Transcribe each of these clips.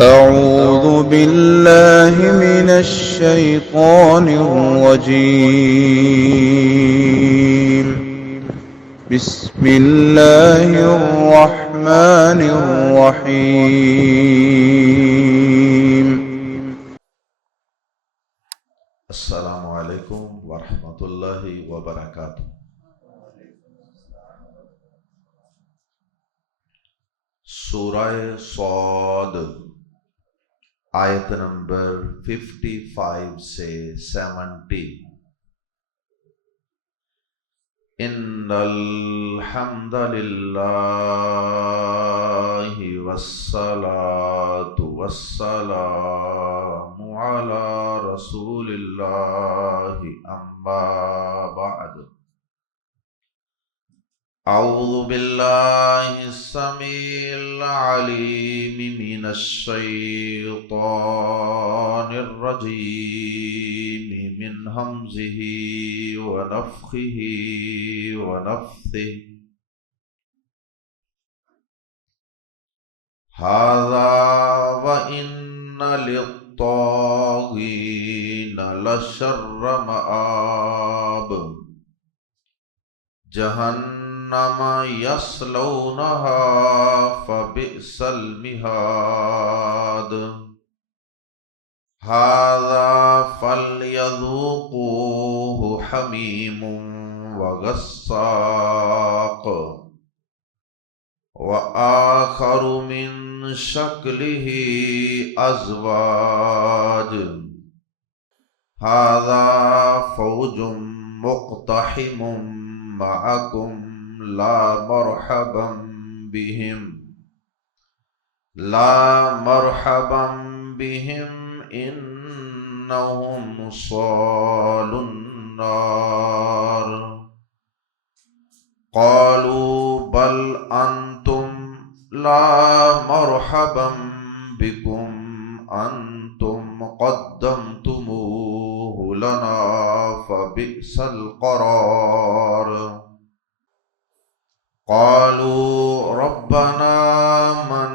أعوذ بالله من الشيطان الرجيم. بسم الله الرحمن الرحيم. السلام علیکم ورحمۃ اللہ وبرکاتہ۔ سورہ صاد آیت نمبر 55 سے 70۔ ان الحمد للہ والصلاة والسلام علی رسول اللہ اما بعد۔ اعوذ باللہ السمیع العلیم من الشیطان الرجیم من ہمزہ ونفخہ ونفثہ۔ ھذا وإن للطاغین لشر مآب۔ جہنم یصلونہا فبئس المہاد۔ ھذا فلیذوقوہ حمیم وغساق وآخر من شکلہ ازواج۔ ھذا فوج مقتحم معکم لا مرحبا بہم انہم صالوا النار۔ قالوا بل انتم لا مرحبا بکم انتم قدمتموہ لنا فبئس القرار۔ قالوا ربنا من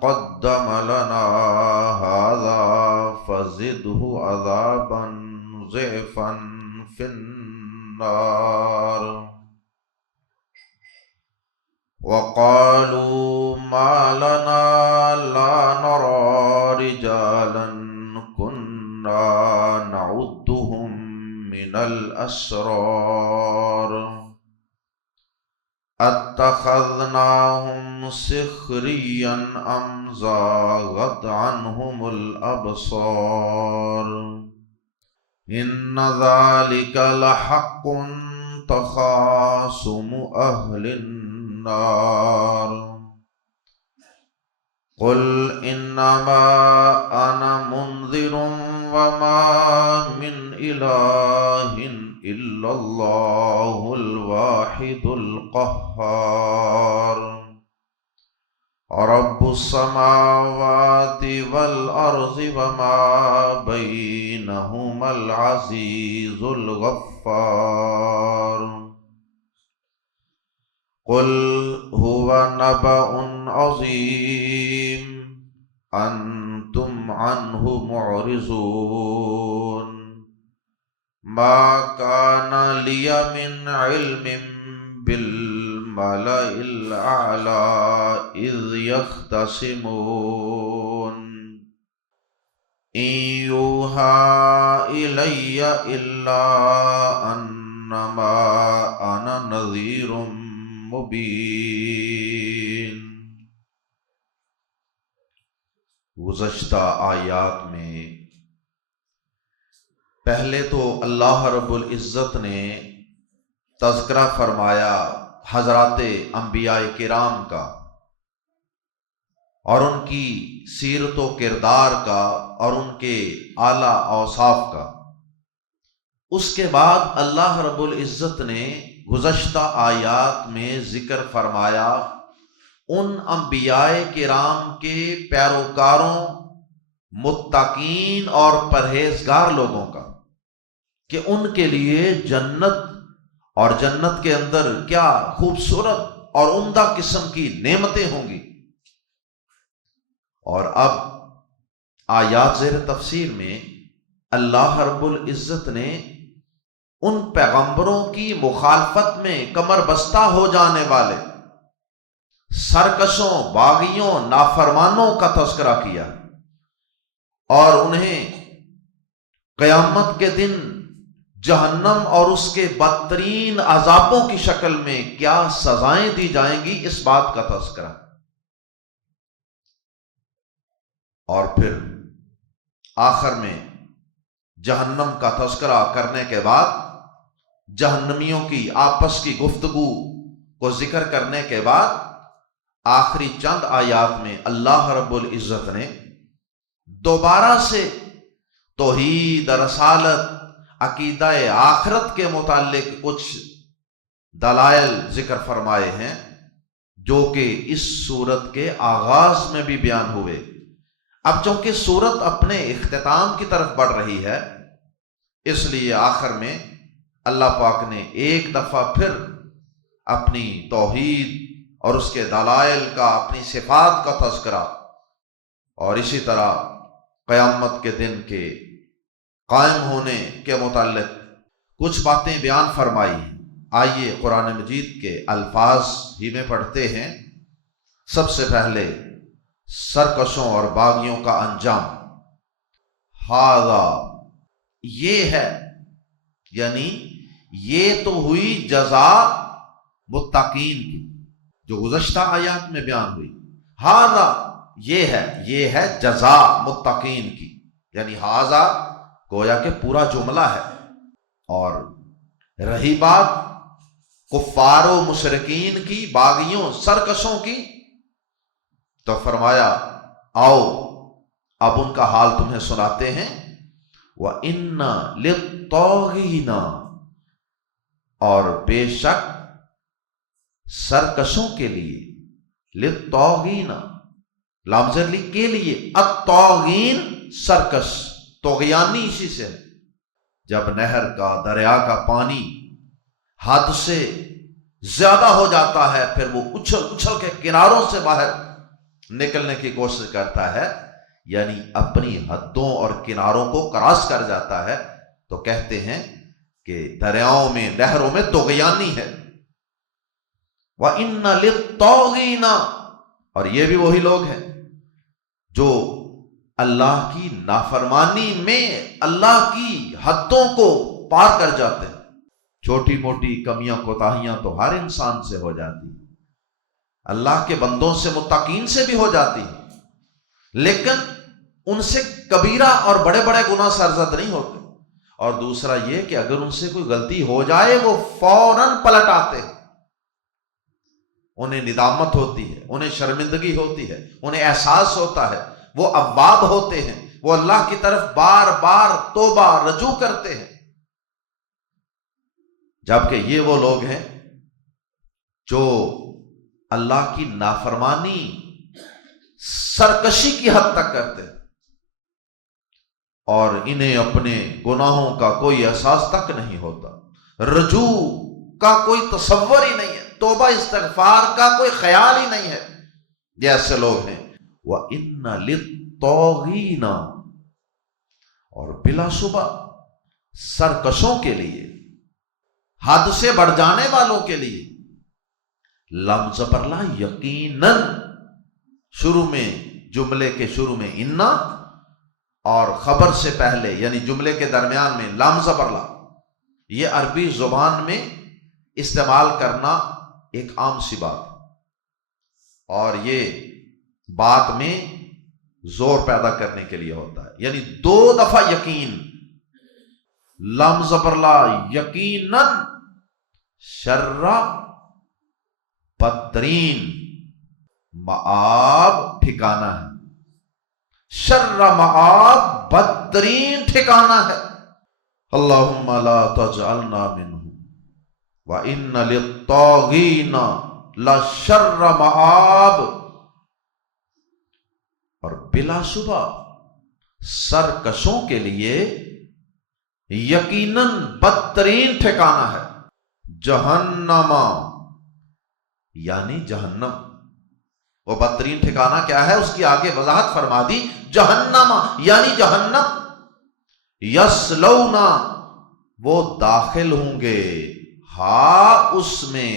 قدم لنا هذا فزده عذابا ضعفا في النار۔ وقالوا ما لنا لا نرى رجالا كنا نعدهم من الأشرار اتخذناهم سخريا أم زاغت عنهم الأبصار۔ إن ذلك لحق تخاصم أهل النار۔ قل انما انا منذر وما من اله الا الله الواحد القهار۔ رب السماوات والارض وما بينهما العزيز الغفار۔ قل هو نبأ عظيم أنتم عنه معرضون۔ ما كان لي من علم بالملأ الأعلى إذ يختصمون إن يوحى إلي إلا أنما أنا نذير مبین۔ گزشتہ آیات میں پہلے تو اللہ رب العزت نے تذکرہ فرمایا حضرات انبیاء کرام کا اور ان کی سیرت و کردار کا اور ان کے اعلیٰ اوصاف کا۔ اس کے بعد اللہ رب العزت نے گزشتہ آیات میں ذکر فرمایا ان انبیاء کرام کے پیروکاروں، متقین اور پرہیزگار لوگوں کا کہ ان کے لیے جنت اور جنت کے اندر کیا خوبصورت اور عمدہ قسم کی نعمتیں ہوں گی۔ اور اب آیات زیر تفسیر میں اللہ رب العزت نے ان پیغمبروں کی مخالفت میں کمر بستہ ہو جانے والے سرکشوں، باغیوں، نافرمانوں کا تذکرہ کیا اور انہیں قیامت کے دن جہنم اور اس کے بدترین عذابوں کی شکل میں کیا سزائیں دی جائیں گی اس بات کا تذکرہ، اور پھر آخر میں جہنم کا تذکرہ کرنے کے بعد جہنمیوں کی آپس کی گفتگو کو ذکر کرنے کے بعد آخری چند آیات میں اللہ رب العزت نے دوبارہ سے توحید، رسالت، عقیدہ آخرت کے متعلق کچھ دلائل ذکر فرمائے ہیں جو کہ اس سورت کے آغاز میں بھی بیان ہوئے۔ اب چونکہ سورت اپنے اختتام کی طرف بڑھ رہی ہے، اس لیے آخر میں اللہ پاک نے ایک دفعہ پھر اپنی توحید اور اس کے دلائل کا، اپنی صفات کا تذکرہ اور اسی طرح قیامت کے دن کے قائم ہونے کے متعلق کچھ باتیں بیان فرمائی ہیں۔ آئیے قرآن مجید کے الفاظ ہی میں پڑھتے ہیں۔ سب سے پہلے سرکشوں اور باغیوں کا انجام، ہاذا، یہ ہے، یعنی یہ تو ہوئی جزا متقین کی جو گزشتہ آیات میں بیان ہوئی۔ ہاذا، یہ ہے جزا متقین کی، یعنی ہاذا گویا کہ پورا جملہ ہے۔ اور رہی بات کفار و مشرکین کی، باغیوں، سرکشوں کی، تو فرمایا آؤ اب ان کا حال تمہیں سناتے ہیں۔ وَإِنَّ لِلطَّاغِينَ، اور بے شک سرکشوں کے لیے، للطاغین، لام زرلی کے لیے، الطاغین سرکش، طغیانی اسی سے ہے۔ جب نہر کا، دریا کا پانی حد سے زیادہ ہو جاتا ہے، پھر وہ اچھل اچھل کے کناروں سے باہر نکلنے کی کوشش کرتا ہے، یعنی اپنی حدوں اور کناروں کو کراس کر جاتا ہے، تو کہتے ہیں کہ دریاؤں میں، نہروں میں طغیانی ہے۔ وَإِنَّ لِلطَّاغِينَ، اور یہ بھی وہی لوگ ہیں جو اللہ کی نافرمانی میں اللہ کی حدوں کو پار کر جاتے ہیں۔ چھوٹی موٹی کمیاں کوتاہیاں تو ہر انسان سے ہو جاتی ہیں، اللہ کے بندوں سے، متقین سے بھی ہو جاتی ہیں، لیکن ان سے کبیرہ اور بڑے بڑے گناہ سرزد نہیں ہوتے۔ اور دوسرا یہ کہ اگر ان سے کوئی غلطی ہو جائے وہ فوراً پلٹ آتے ہیں، انہیں ندامت ہوتی ہے، انہیں شرمندگی ہوتی ہے، انہیں احساس ہوتا ہے، وہ اواب ہوتے ہیں، وہ اللہ کی طرف بار بار توبہ رجوع کرتے ہیں۔ جبکہ یہ وہ لوگ ہیں جو اللہ کی نافرمانی، سرکشی کی حد تک کرتے ہیں اور انہیں اپنے گناہوں کا کوئی احساس تک نہیں ہوتا، رجوع کا کوئی تصور ہی نہیں ہے، توبہ استغفار کا کوئی خیال ہی نہیں ہے۔ یہ ایسے لوگ ہیں۔ وَإِنَّ لِلطَّاغِينَ، اور بلا شبہ سرکشوں کے لیے، حد سے بڑھ جانے والوں کے لیے، لفظ پر لا، یقیناً، شروع میں، جملے کے شروع میں انا، اور خبر سے پہلے یعنی جملے کے درمیان میں لام زبر لا، یہ عربی زبان میں استعمال کرنا ایک عام سی بات، اور یہ بات میں زور پیدا کرنے کے لیے ہوتا ہے، یعنی دو دفعہ یقین، لام زبر لا، یقیناً، شر، بدترین، مآب، ٹھکانہ ہے، شر مآب، بدترین ٹھکانہ ہے۔ اللہم لا تجعلنا منہم وَإِنَّ لِلطَّاغِينَ لَشَرَّ مَآب، اور بلا شبہ سرکشوں کے لیے یقیناً بدترین ٹھکانہ ہے، جہنم، یعنی جہنم، وہ بدترین ٹھکانہ کیا ہے اس کی آگے وضاحت فرما دی، جہنم یعنی جہنم، یصلونا وہ داخل ہوں گے، ہاں اس میں،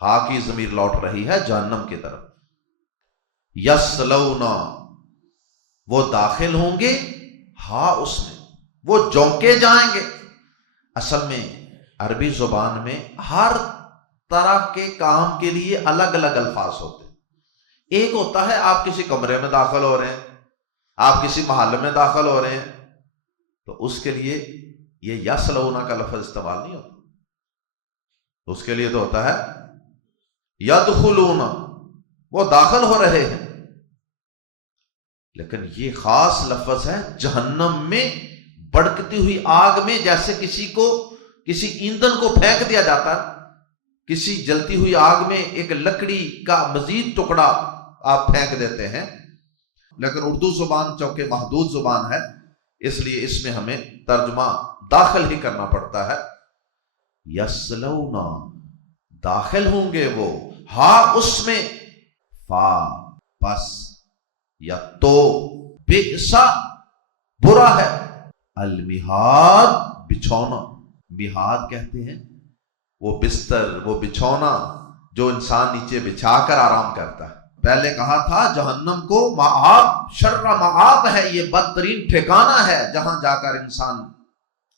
ہاں کی ضمیر لوٹ رہی ہے جہنم کی طرف، یصلونا وہ داخل ہوں گے، ہاں اس میں، وہ جونکے جائیں گے۔ اصل میں عربی زبان میں ہر طرح کے کام کے لیے الگ الگ الفاظ ہوتے ہیں۔ ایک ہوتا ہے آپ کسی کمرے میں داخل ہو رہے ہیں، آپ کسی محل میں داخل ہو رہے ہیں، تو اس کے لیے یہ یصلونا کا لفظ استعمال نہیں ہوتا، اس کے لیے تو ہوتا ہے یدخلون، وہ داخل ہو رہے ہیں۔ لیکن یہ خاص لفظ ہے جہنم میں، بھڑکتی ہوئی آگ میں، جیسے کسی ایندھن کو پھینک دیا جاتا ہے، کسی جلتی ہوئی آگ میں ایک لکڑی کا مزید ٹکڑا آپ پھینک دیتے ہیں۔ لیکن اردو زبان چونکہ محدود زبان ہے، اس لیے اس میں ہمیں ترجمہ داخل ہی کرنا پڑتا ہے۔ یصلونا داخل ہوں گے وہ، ہاں اس میں، فا پس یا تو، بئسا برا ہے، المہاد بچھونا، مہاد کہتے ہیں وہ بستر، وہ بچھونا جو انسان نیچے بچھا کر آرام کرتا ہے۔ پہلے کہا تھا جہنم کو مآب، شر مآب ہے، یہ بدترین ٹھکانہ ہے جہاں جا کر انسان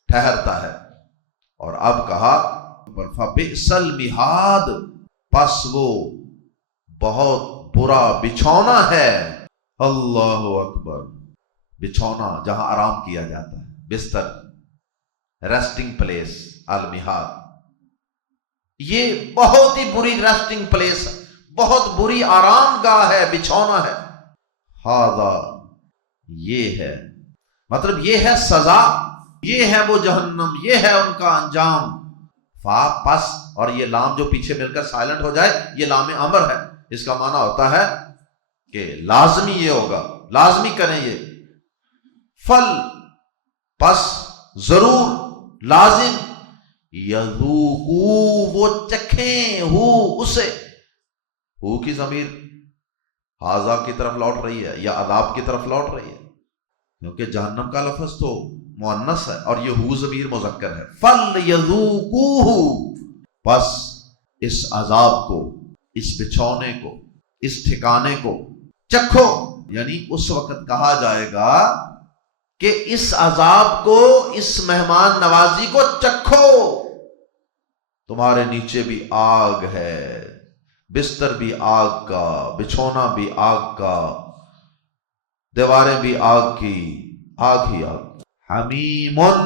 ٹھہرتا ہے، اور اب کہا فبئس المہاد، پس وہ بہت برا بچھونا ہے۔ اللہ اکبر، بچھونا جہاں آرام کیا جاتا ہے، بستر، ریسٹنگ پلیس، المہاد، یہ بہت ہی بری ریسٹنگ پلیس ہے، بہت بری آرام گاہ ہے، بچھونا ہے۔ ہذا یہ ہے، مطلب یہ ہے سزا، یہ ہے وہ جہنم، یہ ہے ان کا انجام۔ فا پس، اور یہ لام جو پیچھے مل کر سائلنٹ ہو جائے یہ لام امر ہے، اس کا معنی ہوتا ہے کہ لازمی یہ ہوگا، لازمی کریں یہ۔ فل پس ضرور، لازم، یذوقو وہ چکھیں، ہو اسے، ہو کی ضمیر ہاذا کی طرف لوٹ رہی ہے یا عذاب کی طرف لوٹ رہی ہے، کیونکہ جہنم کا لفظ تو مؤنث ہے اور یہ ہو ضمیر مذکر ہے۔ فَلْيَذُوقُوهُ، بس اس عذاب کو، اس بچھونے کو، اس ٹھکانے کو چکھو، یعنی اس وقت کہا جائے گا کہ اس عذاب کو، اس مہمان نوازی کو چکھو، تمہارے نیچے بھی آگ ہے، بستر بھی آگ کا، بچھونا بھی آگ کا، دیواریں بھی آگ کی، آگ ہی آگ۔ حمیمن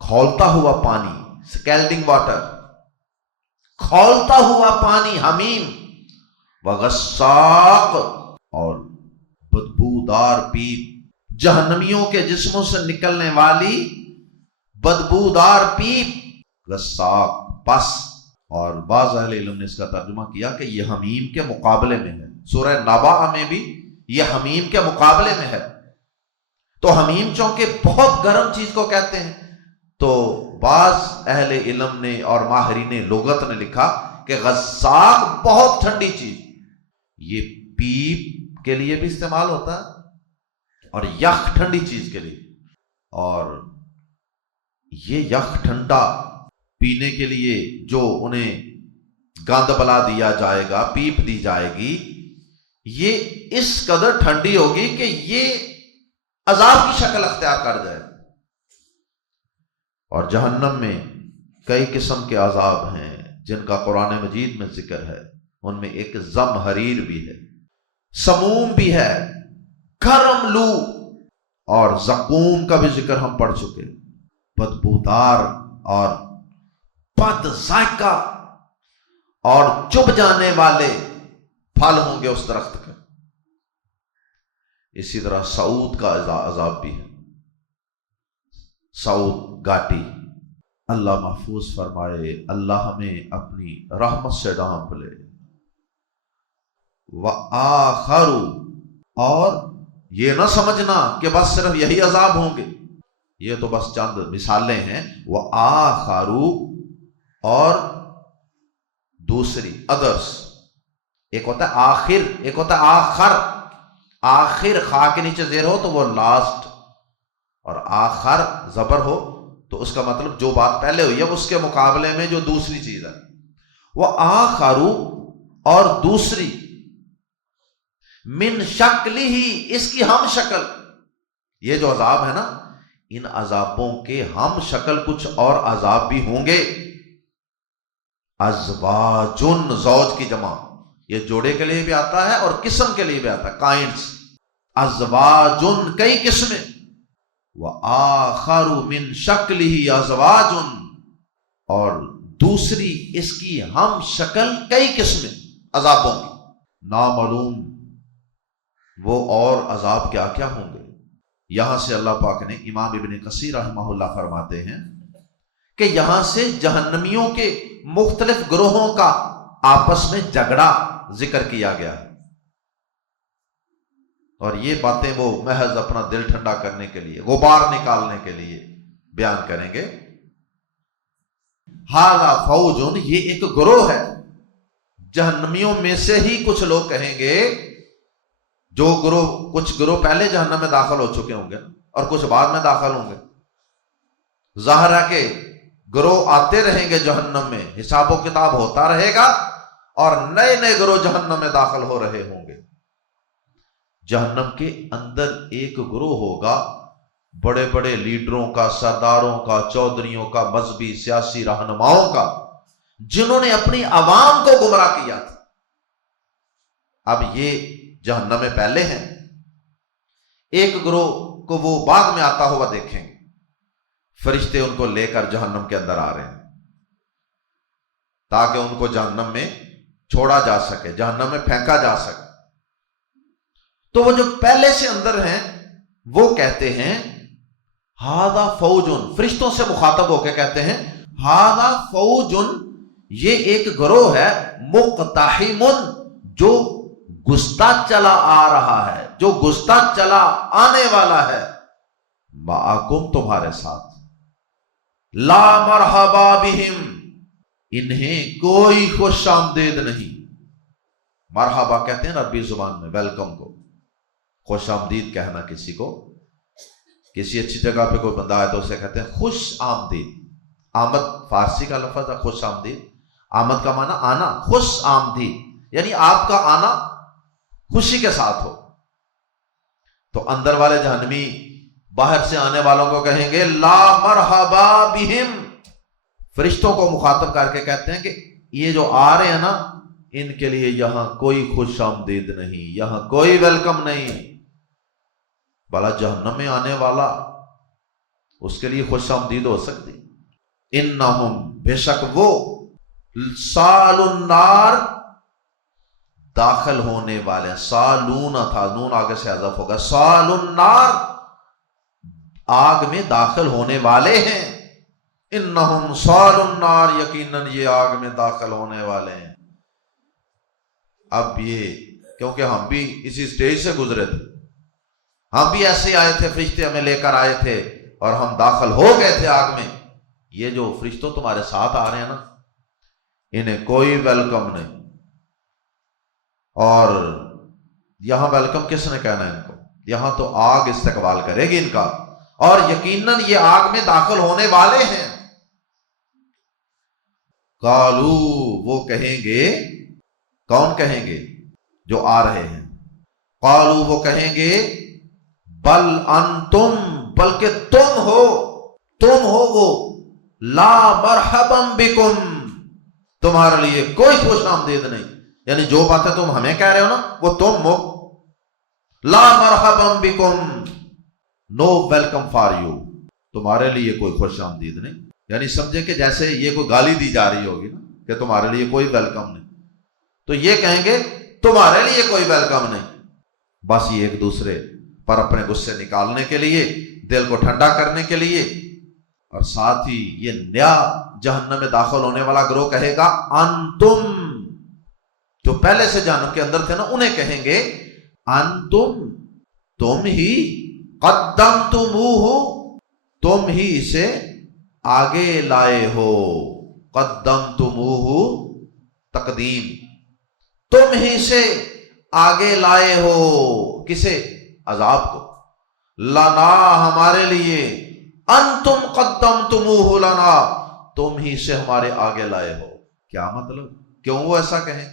کھولتا ہوا پانی، سکیلڈنگ واٹر، کھولتا ہوا پانی حمیم، وغساق اور بدبودار پیپ، جہنمیوں کے جسموں سے نکلنے والی بدبودار پیپ، غساق پس، اور بعض اہل علم نے اس کا ترجمہ کیا کہ یہ حمیم کے مقابلے میں ہے، سورہ نبا میں بھی یہ حمیم کے مقابلے میں ہے۔ تو حمیم چونکہ بہت گرم چیز کو کہتے ہیں، تو بعض اہل علم نے اور ماہرین لغت نے لکھا کہ غساق بہت ٹھنڈی چیز، یہ پیپ کے لیے بھی استعمال ہوتا ہے اور یخ ٹھنڈی چیز کے لیے، اور یہ یخ ٹھنڈا پینے کے لیے جو انہیں گند بلا دیا جائے گا، پیپ دی جائے گی، یہ اس قدر ٹھنڈی ہوگی کہ یہ عذاب کی شکل اختیار کر جائے۔ اور جہنم میں کئی قسم کے عذاب ہیں جن کا قرآن مجید میں ذکر ہے، ان میں ایک زمہریر بھی ہے، سموم بھی ہے، گرم لو، اور زقوم کا بھی ذکر ہم پڑھ چکے، بدبودار اور بد ذائقہ اور چبھ جانے والے پھل ہوں گے اس درخت کے۔ اسی طرح سعود کا عذاب بھی ہے، سعود گاٹی، اللہ محفوظ فرمائے، اللہ ہمیں اپنی رحمت سے ڈھانپ لے۔ وآخر، اور یہ نہ سمجھنا کہ بس صرف یہی عذاب ہوں گے، یہ تو بس چند مثالیں ہیں۔ وآخر، اور دوسری، ادرس، ایک ہوتا ہے آخر، ایک ہوتا ہے آخر. آخر خا کے نیچے زیر ہو تو وہ لاسٹ، اور آخر زبر ہو تو اس کا مطلب جو بات پہلے ہوئی ہے اس کے مقابلے میں جو دوسری چیز ہے. وہ آخرو، اور دوسری، من شکل ہی، اس کی ہم شکل. یہ جو عذاب ہے نا، ان عذابوں کے ہم شکل کچھ اور عذاب بھی ہوں گے. ازواجن، زوج کی جمع، یہ جوڑے کے لیے بھی آتا ہے اور قسم کے لیے بھی آتا ہے، کائنڈز. ازواجن کئی قسمیں، وآخر من شکلہ ازواجن، اور دوسری اس کی ہم شکل کئی قسمیں عذابوں کی. نامعلوم وہ اور عذاب کیا کیا ہوں گے. یہاں سے اللہ پاک نے، امام ابن کثیر رحمہ اللہ فرماتے ہیں کہ یہاں سے جہنمیوں کے مختلف گروہوں کا آپس میں جھگڑا ذکر کیا گیا ہے، اور یہ باتیں وہ محض اپنا دل ٹھنڈا کرنے کے لیے، غبار نکالنے کے لیے بیان کریں گے. ھذا فوج، یہ ایک گروہ ہے. جہنمیوں میں سے ہی کچھ لوگ کہیں گے، جو گروہ، کچھ گروہ پہلے جہنم میں داخل ہو چکے ہوں گے اور کچھ بعد میں داخل ہوں گے. ظاہر ہے کہ گروہ آتے رہیں گے جہنم میں، حساب و کتاب ہوتا رہے گا، اور نئے نئے گروہ جہنم میں داخل ہو رہے ہوں گے. جہنم کے اندر ایک گروہ ہوگا بڑے بڑے لیڈروں کا، سرداروں کا، چودھریوں کا، مذہبی سیاسی رہنماؤں کا، جنہوں نے اپنی عوام کو گمراہ کیا تھا. اب یہ جہنم میں پہلے ہیں. ایک گروہ کو وہ بعد میں آتا ہوا دیکھیں گے، فرشتے ان کو لے کر جہنم کے اندر آ رہے ہیں تاکہ ان کو جہنم میں چھوڑا جا سکے، جہنم میں پھینکا جا سکے. تو وہ جو پہلے سے اندر ہیں وہ کہتے ہیں ھذا فوجن، فرشتوں سے مخاطب ہو کے کہتے ہیں ھذا فوجن، یہ ایک گروہ ہے، مقتحم، جو گھستا چلا آ رہا ہے، جو گھستا چلا آنے والا ہے، معکم، تمہارے ساتھ. لا مرحبا بہم، انہیں کوئی خوش آمدید نہیں. مرحبا کہتے ہیں عربی زبان میں ویلکم کو، خوش آمدید کہنا کسی کو، کسی اچھی جگہ پہ کوئی بندہ ہے تو اسے کہتے ہیں خوش آمدید. آمد فارسی کا لفظ ہے خوش آمدید، آمد کا معنی آنا، خوش آمدید یعنی آپ کا آنا خوشی کے ساتھ ہو. تو اندر والے جہنمی باہر سے آنے والوں کو کہیں گے لا مرحبا بہم، فرشتوں کو مخاطب کر کے کہتے ہیں کہ یہ جو آ رہے ہیں نا، ان کے لیے یہاں کوئی خوش آمدید نہیں، یہاں کوئی ویلکم نہیں. بھلا جہنم میں آنے والا، اس کے لیے خوش آمدید ہو سکتی؟ انہم، بے شک وہ، سال النار، داخل ہونے والے، سالون تھا، نون آگے سے حذف ہوگا، سال النار، آگ میں داخل ہونے والے ہیں. انہم سال النار، یقیناً یہ آگ میں داخل ہونے والے ہیں. اب یہ کیونکہ ہم بھی اسی سٹیج سے گزرے تھے، ہم بھی ایسے آئے تھے، فرشتے ہمیں لے کر آئے تھے اور ہم داخل ہو گئے تھے آگ میں. یہ جو فرشتوں تمہارے ساتھ آ رہے ہیں نا، انہیں کوئی ویلکم نہیں. اور یہاں ویلکم کس نے کہنا ہے ان کو؟ یہاں تو آگ استقبال کرے گی ان کا، اور یقیناً یہ آگ میں داخل ہونے والے ہیں. قالو، وہ کہیں گے، کون کہیں گے؟ جو آ رہے ہیں. قالو، وہ کہیں گے، بل انتم، بلکہ تم ہو وہ، لا مرحبا بکم، تمہارے لیے کوئی خوش آمدید نہیں. یعنی جو باتیں تم ہمیں کہہ رہے ہو نا، وہ تم ہو. لا مرحبا بکم، نو ویلکم فار یو، تمہارے لیے کوئی خوش آمدید نہیں. یعنی سمجھے کہ جیسے یہ کوئی گالی دی جا رہی ہوگی نا کہ تمہارے لیے کوئی ویلکم نہیں، تو یہ کہیں گے تمہارے لیے کوئی ویلکم نہیں. بس یہ ایک دوسرے پر اپنے غصے نکالنے کے لیے، دل کو ٹھنڈا کرنے کے لیے. اور ساتھ ہی یہ نیا جہنم میں داخل ہونے والا گروہ کہے گا انتم، جو پہلے سے جہنم کے اندر تھے نا، انہیں کہیں گے انتم، تم ہی، قدمتموہ، تم ہی اسے آگے لائے ہو. قدمتموہ، تقدیم، تم ہی سے آگے لائے ہو، کسے؟ عذاب کو، لنا ہمارے لیے، انتم قدمتموہ لنا، تم ہی سے ہمارے آگے لائے ہو۔ کیا مطلب؟ کیوں وہ ایسا کہیں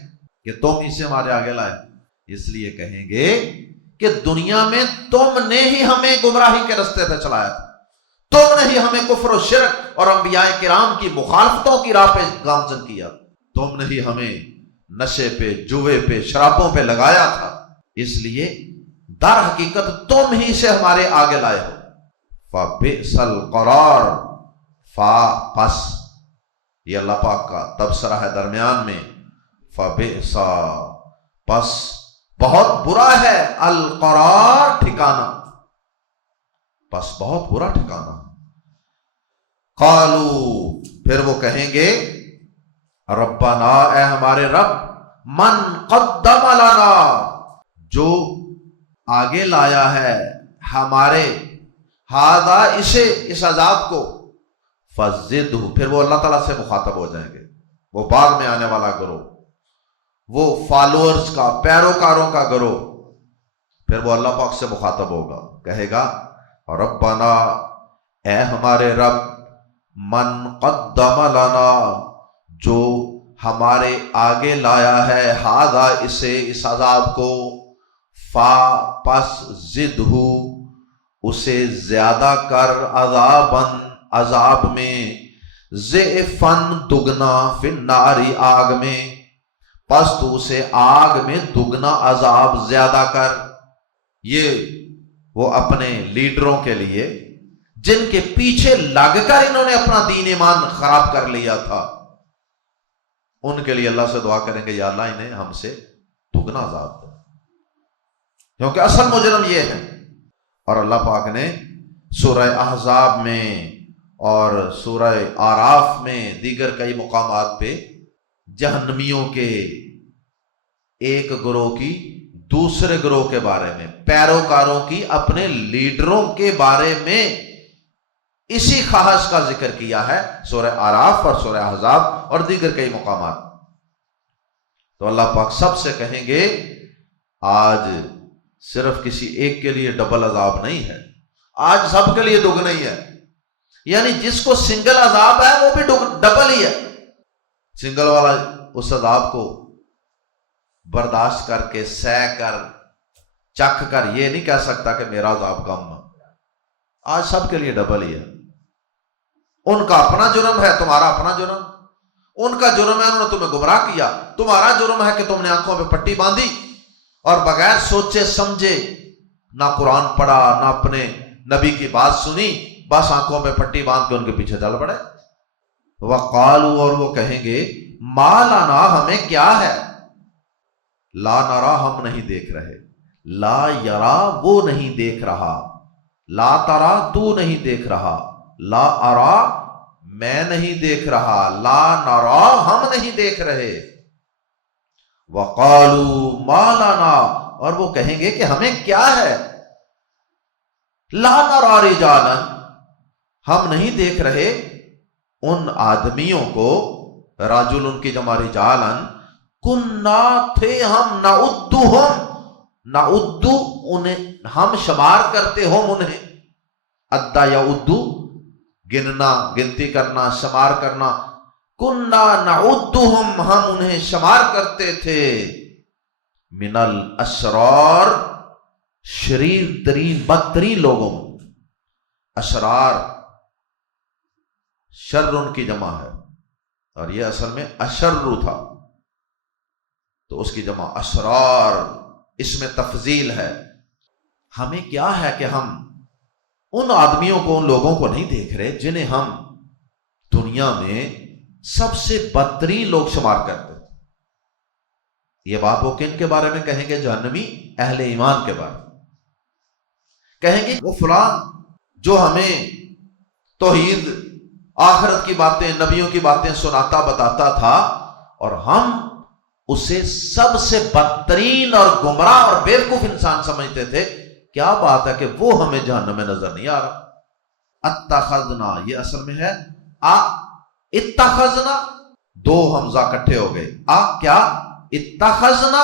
کہ تم ہی سے ہمارے آگے لائے؟ اس لیے کہیں گے کہ دنیا میں تم نے ہی ہمیں گمراہی کے رستے پہ چلایا تھا، تم نے ہی ہمیں کفر و شرک اور انبیاء کرام کی مخالفتوں کی راہ پہ گامزن کیا، تم نے ہی ہمیں نشے پہ، جوے پہ، شرابوں پہ لگایا تھا، اس لیے در حقیقت تم ہی سے ہمارے آگے لائے ہو۔ فَبِئْسَ الْقَرَارُ، پس یہ اللہ پاک کا تبصرہ ہے درمیان میں، فَبِئْسَ پس بہت برا ہے، القرار ٹھکانہ، پس بہت برا ٹھکانہ۔ قالوا پھر وہ کہیں گے ربنا اے ہمارے رب، من قدم لنا جو آگے لایا ہے ہمارے، ہذا اسے، اس عذاب کو، فزدہ پھر وہ اللہ تعالیٰ سے مخاطب ہو جائیں گے، وہ بعد میں آنے والا گروہ، وہ فالوورز کا، پیروکاروں کا گروہ، پھر وہ اللہ پاک سے مخاطب ہوگا، کہے گا ربنا اے ہمارے رب، من قدم لنا جو ہمارے آگے لایا ہے، ہذا اسے، اس عذاب کو، فا پس زدہ اسے زیادہ کر، عذابن عذاب میں، ضعفن دگنا، فی النار آگ میں، پس تو اسے آگ میں دگنا عذاب زیادہ کر۔ یہ وہ اپنے لیڈروں کے لیے جن کے پیچھے لگ کر انہوں نے اپنا دین ایمان خراب کر لیا تھا، ان کے لیے اللہ سے دعا کریں گے یا اللہ انہیں ہم سے دگنا عذاب دے، کیونکہ اصل مجرم یہ ہے۔ اور اللہ پاک نے سورہ احزاب میں اور سورہ آراف میں دیگر کئی مقامات پہ جہنمیوں کے ایک گروہ کی دوسرے گروہ کے بارے میں، پیروکاروں کی اپنے لیڈروں کے بارے میں اسی خواہش کا ذکر کیا ہے، سورہ آراف اور سورہ احزاب اور دیگر کئی مقامات۔ تو اللہ پاک سب سے کہیں گے آج صرف کسی ایک کے لیے ڈبل عذاب نہیں ہے، آج سب کے لیے دگنا ہی ہے، یعنی جس کو سنگل عذاب ہے وہ بھی ڈبل ہی ہے۔ سنگل والا اس عذاب کو برداشت کر کے، سہ کر، چکھ کر یہ نہیں کہہ سکتا کہ میرا عذاب کم ہے، آج سب کے لیے ڈبل ہی ہے۔ ان کا اپنا جرم ہے، تمہارا اپنا جرم، ان کا جرم ہے انہوں نے تمہیں گمراہ کیا، تمہارا جرم ہے کہ تم نے آنکھوں پہ پٹی باندھی اور بغیر سوچے سمجھے نہ قرآن پڑھا، نہ اپنے نبی کی بات سنی، بس آنکھوں پہ پٹی باندھ کے ان کے پیچھے چل پڑے۔ وقالوا اور وہ کہیں گے ما لنا ہمیں کیا ہے، لا نرا ہم نہیں دیکھ رہے، لا یرا وہ نہیں دیکھ رہا، لا ترا تو نہیں دیکھ رہا، لا ارا میں نہیں دیکھ رہا، لا نرا ہم نہیں دیکھ رہے۔ وقالوا ما لنا اور وہ کہیں گے کہ ہمیں کیا ہے، لا نرا رجالا ہم نہیں دیکھ رہے ان آدمیوں کو، راجل ان کی جمع رجالا، کننا تھے ہم، نعدہم نعدو انہیں ہم شمار کرتے ہم انہیں، ادا یا ادو گننا، گنتی کرنا، شمار کرنا، کننا نعدہم ہم انہیں شمار کرتے تھے، من الاشرار شریر ترین بدترین لوگوں، اشرار شر ان کی جمع ہے اور یہ اصل میں اشر تھا تو اس کی جمع اشرار، اس میں تفضیل ہے۔ ہمیں کیا ہے کہ ہم ان آدمیوں کو، ان لوگوں کو نہیں دیکھ رہے جنہیں ہم دنیا میں سب سے بدترین لوگ شمار کرتے تھے۔ یہ بات وہ کن کے بارے میں کہیں گے؟ جہنمی اہل ایمان کے بارے میں کہیں گے، وہ فلان جو ہمیں توحید، آخرت کی باتیں، نبیوں کی باتیں سناتا بتاتا تھا اور ہم اسے سب سے بدترین اور گمراہ اور بیوقوف انسان سمجھتے تھے، کیا بات ہے کہ وہ ہمیں جہنم میں نظر نہیں آ رہا۔ اتخذنا یہ اصل میں ہے اتخذنا، دو حمزہ کٹھے ہو گئے، کیا اتخذنا،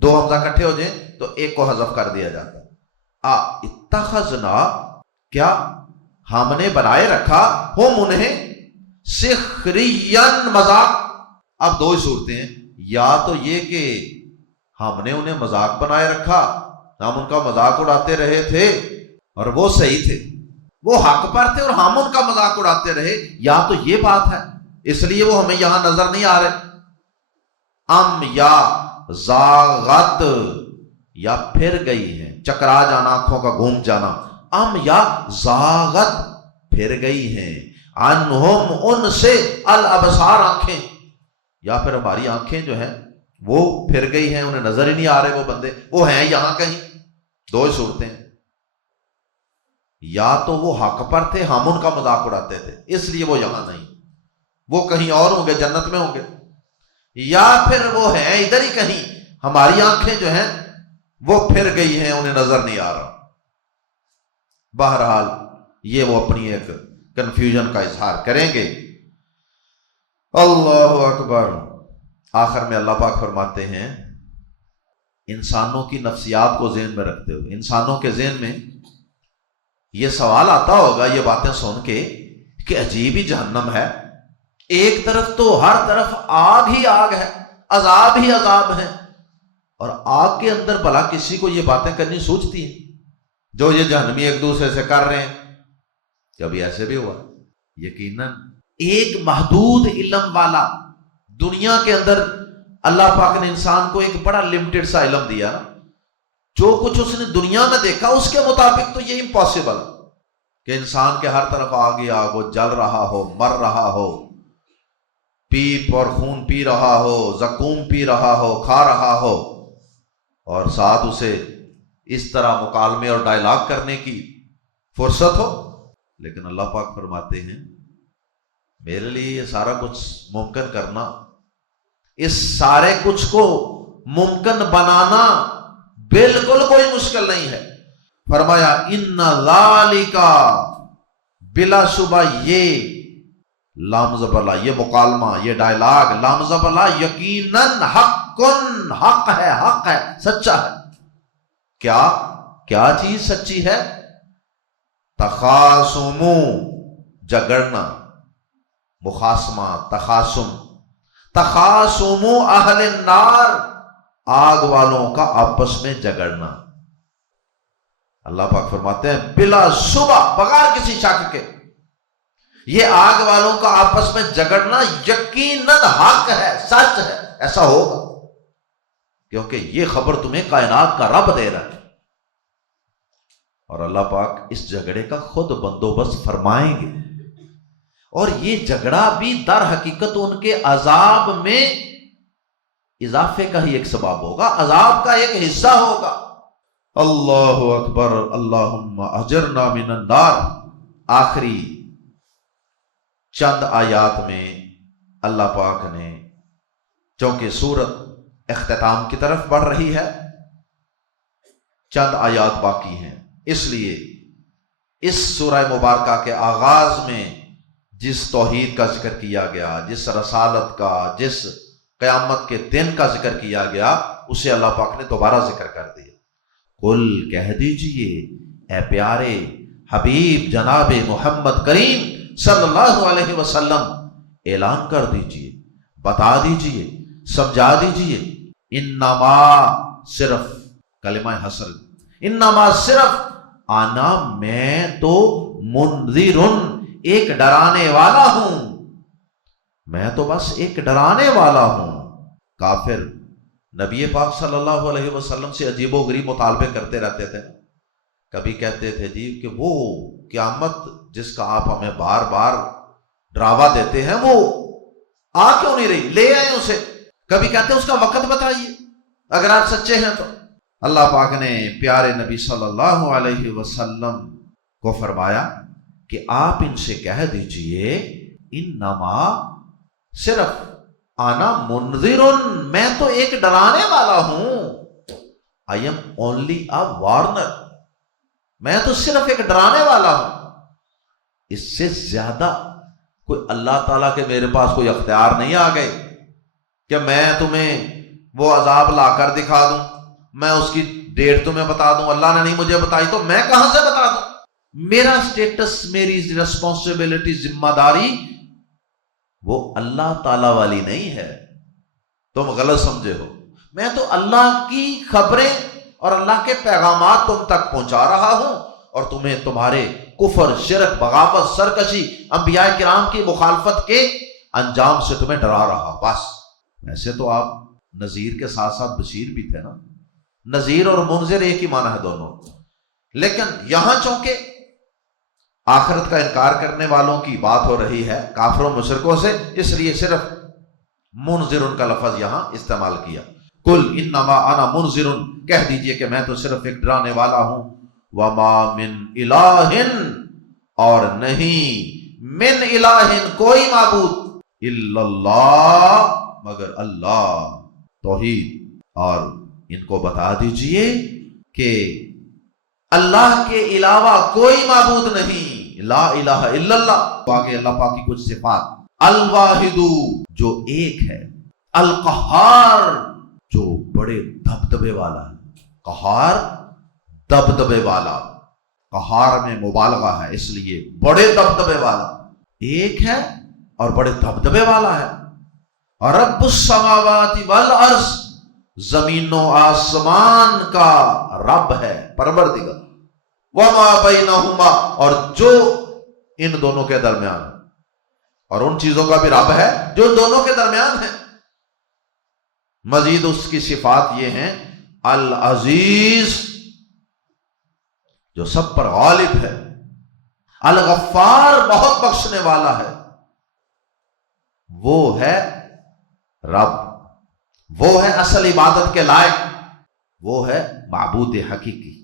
دو حمزہ اکٹھے ہو جائیں تو ایک کو حذف کر دیا جاتا ہے. اتخذنا، کیا ہم نے بنائے رکھا، ہم انہیں، سخرین مذاق. اب دو ہی صورتیں ہیں، یا تو یہ کہ ہم نے انہیں مذاق بنائے رکھا، ہم ان کا مذاق اڑاتے رہے تھے اور وہ صحیح تھے، وہ حق پر تھے اور ہم ان کا مذاق اڑاتے رہے، یا تو یہ بات ہے اس لیے وہ ہمیں یہاں نظر نہیں آ رہے. ام یا زاغت، یا پھر گئی ہیں، چکرا جانا، آنکھوں کا گھوم جانا. ام یا زاغت، پھر گئی ہیں، عنہم، ان سے، الابصار، آنکھیں، یا پھر ہماری آنکھیں جو ہیں وہ پھر گئی ہیں، انہیں نظر ہی نہیں آ رہے وہ بندے، وہ ہیں یہاں کہیں. دو ہی صورتیں ہیں، یا تو وہ حق پر تھے، ہم ان کا مذاق اڑاتے تھے اس لیے وہ یہاں نہیں، وہ کہیں اور ہوں گے، جنت میں ہوں گے، یا پھر وہ ہیں ادھر ہی کہیں، ہماری آنکھیں جو ہیں وہ پھر گئی ہیں، انہیں نظر نہیں آ رہا. بہرحال یہ وہ اپنی ایک کنفیوژن کا اظہار کریں گے. اللہ اکبر. آخر میں اللہ پاک فرماتے ہیں، انسانوں کی نفسیات کو ذہن میں رکھتے ہوئے، انسانوں کے ذہن میں یہ سوال آتا ہوگا یہ باتیں سن کے کہ عجیب ہی جہنم ہے، ایک طرف تو ہر طرف آگ ہی آگ ہے، عذاب ہی عذاب ہے، اور آگ کے اندر بھلا کسی کو یہ باتیں کرنی سوچتی ہیں جو یہ جہنمی ایک دوسرے سے کر رہے ہیں؟ کبھی ایسے بھی ہوا؟ یقیناً ایک محدود علم والا، دنیا کے اندر اللہ پاک نے انسان کو ایک بڑا لمیٹڈ سا علم دیا نا، جو کچھ اس نے دنیا میں دیکھا اس کے مطابق تو یہ امپاسبل کہ انسان کے ہر طرف آگ ہی آگ ہو، جل رہا ہو، مر رہا ہو، پیپ اور خون پی رہا ہو، زقوم پی رہا ہو، کھا رہا ہو، اور ساتھ اسے اس طرح مکالمے اور ڈائلاگ کرنے کی فرصت ہو. لیکن اللہ پاک فرماتے ہیں میرے لیے یہ سارا کچھ ممکن کرنا، اس سارے کچھ کو ممکن بنانا بالکل کوئی مشکل نہیں ہے. فرمایا ان ذالک، بلا شبہ یہ لام زبر لا، یہ مکالمہ، یہ ڈائلاگ، لام زبر لا، یقیناً حق، حق ہے، حق ہے، سچا ہے. کیا چیز سچی ہے؟ تخاصم، جگڑنا، مخاصمہ، تخاصم، تخاصم اہل النار، آگ والوں کا آپس میں جگڑنا. اللہ پاک فرماتے ہیں بلا شبہ، بغیر کسی شک کے، یہ آگ والوں کا آپس میں جگڑنا یقیناً حق ہے، سچ ہے، ایسا ہوگا کیونکہ یہ خبر تمہیں کائنات کا رب دے رہا ہے، اور اللہ پاک اس جھگڑے کا خود بندوبست فرمائیں گے. اور یہ جھگڑا بھی در حقیقت ان کے عذاب میں اضافے کا ہی ایک سبب ہوگا، عذاب کا ایک حصہ ہوگا. اللہ اکبر. اللہم اجرنا من النار. آخری چند آیات میں اللہ پاک نے، چونکہ سورت اختتام کی طرف بڑھ رہی ہے، چند آیات باقی ہیں، اس لیے اس سورہ مبارکہ کے آغاز میں جس توحید کا ذکر کیا گیا، جس رسالت کا، جس قیامت کے دن کا ذکر کیا گیا، اسے اللہ پاک نے دوبارہ ذکر کر دیا. قل، کہہ دیجئے اے پیارے حبیب جناب محمد کریم صلی اللہ علیہ وسلم، اعلان کر دیجئے، بتا دیجئے، سمجھا دیجئے، انما، صرف کلمہ حسر، انما صرف، آنا، میں تو منذرن، ایک ڈرانے والا ہوں، میں تو بس ایک ڈرانے والا ہوں. کافر نبی پاک صلی اللہ علیہ وسلم سے عجیب و غریب مطالبے کرتے رہتے تھے. کبھی کہتے تھے جی کہ وہ قیامت جس کا آپ ہمیں بار بار ڈراوا دیتے ہیں وہ آ کیوں نہیں رہی، لے آئے اسے. کبھی کہتے ہیں اس کا وقت بتائیے اگر آپ سچے ہیں تو. اللہ پاک نے پیارے نبی صلی اللہ علیہ وسلم کو فرمایا کہ آپ ان سے کہہ دیجئے انما، صرف، آنا منذر، میں تو ایک ڈرانے والا ہوں. I am only a warner، میں تو صرف ایک ڈرانے والا ہوں. اس سے زیادہ کوئی اللہ تعالیٰ کے میرے پاس کوئی اختیار نہیں آ گئے کہ میں تمہیں وہ عذاب لا کر دکھا دوں، میں اس کی ڈیٹ تمہیں بتا دوں، اللہ نے نہیں مجھے بتائی تو میں کہاں سے بتا دوں؟ میرا سٹیٹس، میری ریسپانسبلٹی، ذمہ داری وہ اللہ تعالی والی نہیں ہے، تم غلط سمجھے ہو۔ میں تو اللہ کی خبریں اور اللہ کے پیغامات تم تک پہنچا رہا ہوں، اور تمہیں تمہارے کفر، شرک، بغاوت، سرکشی، انبیاء کرام کی مخالفت کے انجام سے تمہیں ڈرا رہا، بس۔ ایسے تو آپ نذیر کے ساتھ ساتھ بشیر بھی تھے نا، نذیر اور منذر ایک ہی معنی ہے دونوں، لیکن یہاں چونکہ آخرت کا انکار کرنے والوں کی بات ہو رہی ہے، کافروں مشرکوں سے، اس لیے صرف منذر کا لفظ یہاں استعمال کیا۔ قل انما انا منذر، کہہ دیجئے کہ میں تو صرف ایک ڈرانے والا ہوں، وما من الہ، اور نہیں، من الہ، کوئی معبود، الا اللہ، مگر اللہ، توحید۔ اور ان کو بتا دیجئے کہ اللہ کے علاوہ کوئی معبود نہیں، لا الہ الا اللہ۔ آگے اللہ پاک کی کچھ صفات، الواحد، جو ایک ہے، القہار، جو بڑے دبدبے والا ہے، قہار دبدبے والا، قہار میں مبالغہ ہے، اس لیے بڑے دبدبے والا، ایک ہے اور بڑے دبدبے والا ہے۔ رب السماوات والارض، زمین و آسمان کا رب ہے، پروردگار، وما بینہما، اور جو ان دونوں کے درمیان، اور ان چیزوں کا بھی رب ہے جو ان دونوں کے درمیان ہے۔ مزید اس کی صفات یہ ہیں، العزیز، جو سب پر غالب ہے، الغفار، بہت بخشنے والا ہے، وہ ہے رب، وہ ہے اصل عبادت کے لائق، وہ ہے معبود حقیقی۔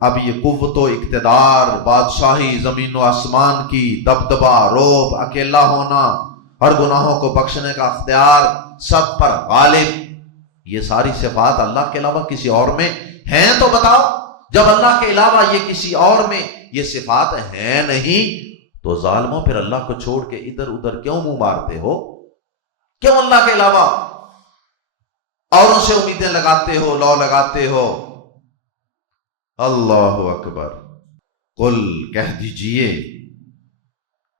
اب یہ قوت و اقتدار، بادشاہی، زمین و آسمان کی، دبدبہ، روب، اکیلا ہونا، ہر گناہوں کو بخشنے کا اختیار، سب پر غالب، یہ ساری صفات اللہ کے علاوہ کسی اور میں ہیں تو بتاؤ۔ جب اللہ کے علاوہ یہ کسی اور میں یہ صفات ہیں نہیں، تو ظالموں پھر اللہ کو چھوڑ کے ادھر ادھر کیوں منہ مارتے ہو؟ کیوں اللہ کے علاوہ اوروں سے امیدیں لگاتے ہو، لو لگاتے ہو؟ اللہ اکبر۔ قل، کہہ دیجئے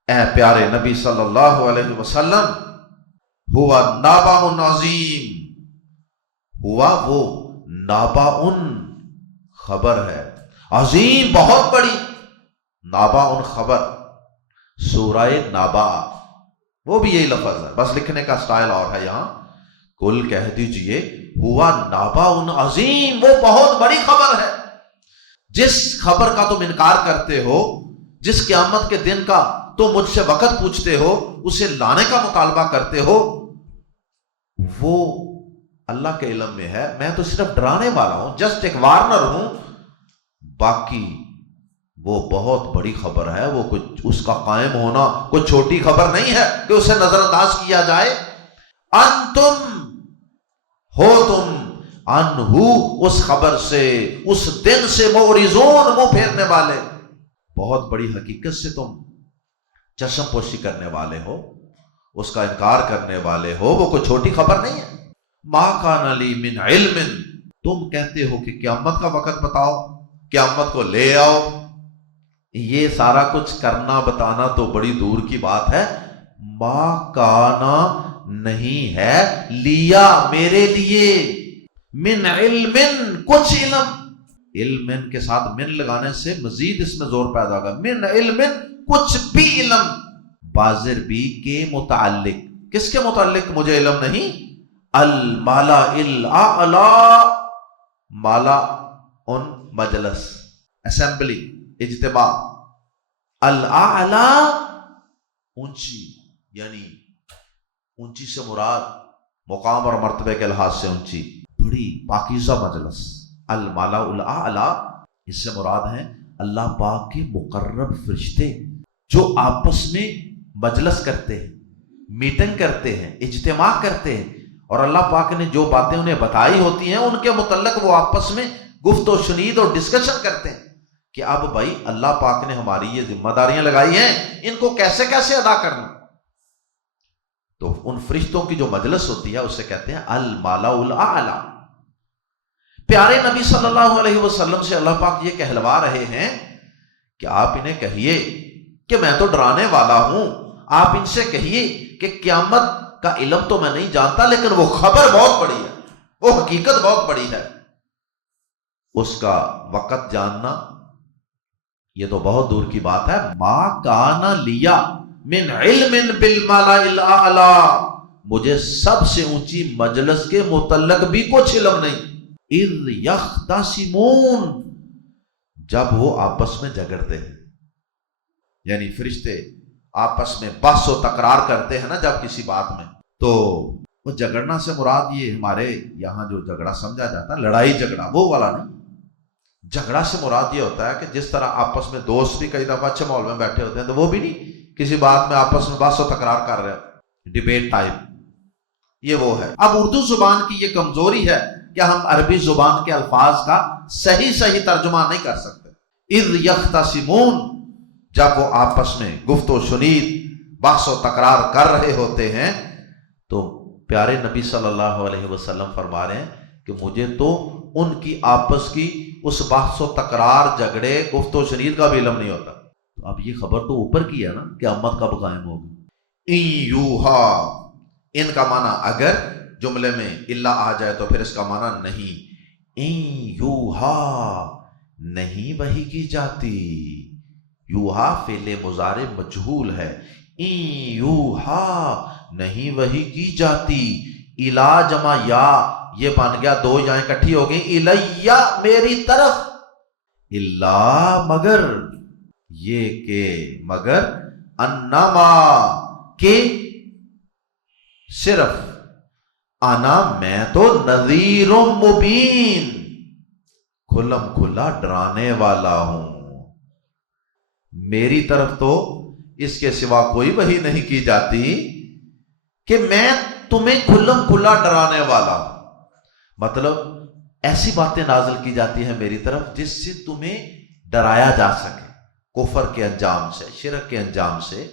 اے پیارے نبی صلی اللہ علیہ وسلم، ہوا نبأ عظیم، ہوا وہ نبأ خبر ہے، عظیم بہت بڑی، نبأ خبر، سورہ نبأ، وہ بھی یہی لفظ ہے، بس لکھنے کا سٹائل اور ہے یہاں۔ قل، کہہ دیجئے ہوا نبأ عظیم، وہ بہت بڑی خبر ہے۔ جس خبر کا تم انکار کرتے ہو، جس قیامت کے دن کا تم مجھ سے وقت پوچھتے ہو، اسے لانے کا مطالبہ کرتے ہو، وہ اللہ کے علم میں ہے، میں تو صرف ڈرانے والا ہوں، جسٹ ایک وارنر ہوں، باقی وہ بہت بڑی خبر ہے، وہ کچھ اس کا قائم ہونا کوئی چھوٹی خبر نہیں ہے کہ اسے نظر انداز کیا جائے۔ انتم ہو تم انہو، اس خبر سے، اس دن سے، معرضون، منہ پھیرنے والے، بہت بڑی حقیقت سے تم چشم پوشی کرنے والے ہو، اس کا انکار کرنے والے ہو، وہ کوئی چھوٹی خبر نہیں ہے۔ ما کان لی من علم، تم کہتے ہو کہ قیامت کا وقت بتاؤ، قیامت کو لے آؤ، یہ سارا کچھ کرنا بتانا تو بڑی دور کی بات ہے۔ ما کانا، نہیں ہے، لیا، میرے لیے، من علم، کچھ علم، علم کے ساتھ من لگانے سے مزید اس میں زور پیدا ہوگا، من علم، کچھ بھی علم، بازر بھی کے متعلق، کس کے متعلق مجھے علم نہیں؟ المالا الاعلی، مالا ان مجلس، اسمبلی، اجتماع، الاعلی، اونچی، یعنی اونچی سے مراد مقام اور مرتبے کے لحاظ سے اونچی، بڑی پاکیزہ مجلس، المالا الاعلی، اس سے مراد ہیں اللہ پاک کے مقرب فرشتے جو آپس میں مجلس کرتے ہیں، میٹنگ کرتے ہیں، اجتماع کرتے ہیں، اور اللہ پاک نے جو باتیں انہیں بتائی ہوتی ہیں ان کے متعلق وہ آپس میں گفت و شنید اور ڈسکشن کرتے ہیں کہ اب بھائی اللہ پاک نے ہماری یہ ذمہ داریاں لگائی ہیں، ان کو کیسے کیسے ادا کرنا۔ تو ان فرشتوں کی جو مجلس ہوتی ہے اسے کہتے ہیں المالا الاعلی۔ پیارے نبی صلی اللہ علیہ وسلم سے اللہ پاک یہ کہلوا رہے ہیں کہ آپ انہیں کہیے کہ میں تو ڈرانے والا ہوں، آپ ان سے کہیے کہ قیامت کا علم تو میں نہیں جانتا، لیکن وہ خبر بہت بڑی ہے، وہ حقیقت بہت بڑی ہے، اس کا وقت جاننا یہ تو بہت دور کی بات ہے۔ ما کان لیا من علم بالملأ الاعلی، مجھے سب سے اونچی مجلس کے متعلق بھی کچھ علم نہیں۔ اذ یختصمون، جب وہ آپس میں جھگڑتے ہیں، یعنی فرشتے آپس میں بحث و تکرار کرتے ہیں نا جب کسی بات میں، تو وہ جھگڑنا سے مراد یہ ہمارے یہاں جو جھگڑا سمجھا جاتا ہے لڑائی جھگڑا، وہ والا نہیں۔ جھگڑا سے مراد یہ ہوتا ہے کہ جس طرح آپس میں دوست بھی کئی دفعہ اچھے ماحول میں بیٹھے ہوتے ہیں تو وہ بھی نہیں کسی بات میں آپس میں بحث و تکرار کر رہے، ڈیبیٹ ٹائپ، یہ وہ ہے۔ اب اردو زبان کی یہ کمزوری ہے کہ ہم عربی زبان کے الفاظ کا صحیح ترجمہ نہیں کر سکتے۔ اذ یختصمون، جب وہ آپس میں گفت و شنید بحث و تکرار کر رہے ہوتے ہیں، تو پیارے نبی صلی اللہ علیہ وسلم فرما رہے ہیں کہ مجھے تو ان کی آپس کی اس بحث و تکرار، جھگڑے، گفت و شنید کا بھی علم نہیں ہوتا۔ تو اب یہ خبر تو اوپر کی ہے نا، قیامت کب قائم ہوگی۔ ان یوہا، ان کا معنی اگر جملے میں الا آ جائے تو پھر اس کا معنی نہیں۔ ان یوہا، نہیں وحی کی جاتی، یوہا فعل مضارع مجہول ہے، ان یوہا نہیں وحی کی جاتی، الا جمع یا، یہ بن گیا دو یائیں اکٹھی ہو گئی، الیہ میری طرف، الا مگر، یہ کہ مگر، انما کہ صرف، انا میں تو نذیر مبین، کھلم کھلا ڈرانے والا ہوں، میری طرف تو اس کے سوا کوئی وحی نہیں کی جاتی کہ میں تمہیں کھلم کھلا ڈرانے والا ہوں۔ مطلب ایسی باتیں نازل کی جاتی ہیں میری طرف جس سے تمہیں ڈرایا جا سکے، کفر کے انجام سے، شرک کے انجام سے،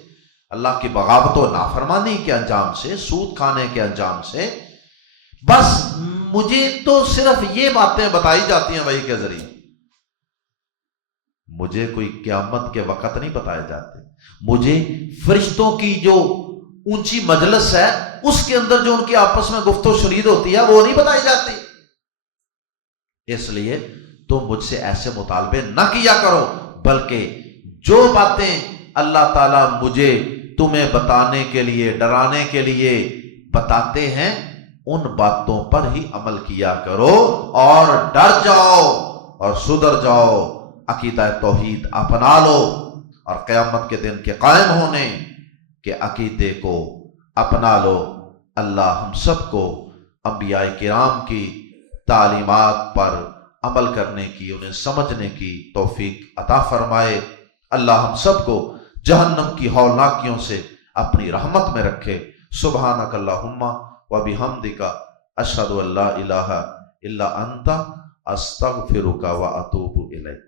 اللہ کی بغاوت و نافرمانی کے انجام سے، سود کھانے کے انجام سے۔ بس مجھے تو صرف یہ باتیں بتائی جاتی ہیں وحی کے ذریعے، مجھے کوئی قیامت کے وقت نہیں بتائے جاتے، مجھے فرشتوں کی جو اونچی مجلس ہے اس کے اندر جو ان کی آپس میں گفت و شنید ہوتی ہے وہ نہیں بتائی جاتی۔ اس لیے تم مجھ سے ایسے مطالبے نہ کیا کرو، بلکہ جو باتیں اللہ تعالیٰ مجھے تمہیں بتانے کے لیے، ڈرانے کے لیے بتاتے ہیں، ان باتوں پر ہی عمل کیا کرو اور ڈر جاؤ اور سدھر جاؤ، عقیدہ توحید اپنا لو، اور قیامت کے دن کے قائم ہونے کے عقیدے کو اپنا لو۔ اللہ ہم سب کو انبیاء کرام کی تعلیمات پر عمل کرنے کی، انہیں سمجھنے کی توفیق عطا فرمائے۔ اللہ ہم سب کو جہنم کی ہولناکیوں سے اپنی رحمت میں رکھے۔ سبحانک اللہم و بحمدک، اشہد ان لا الہ الا انت، استغفرک و اتوب الیک۔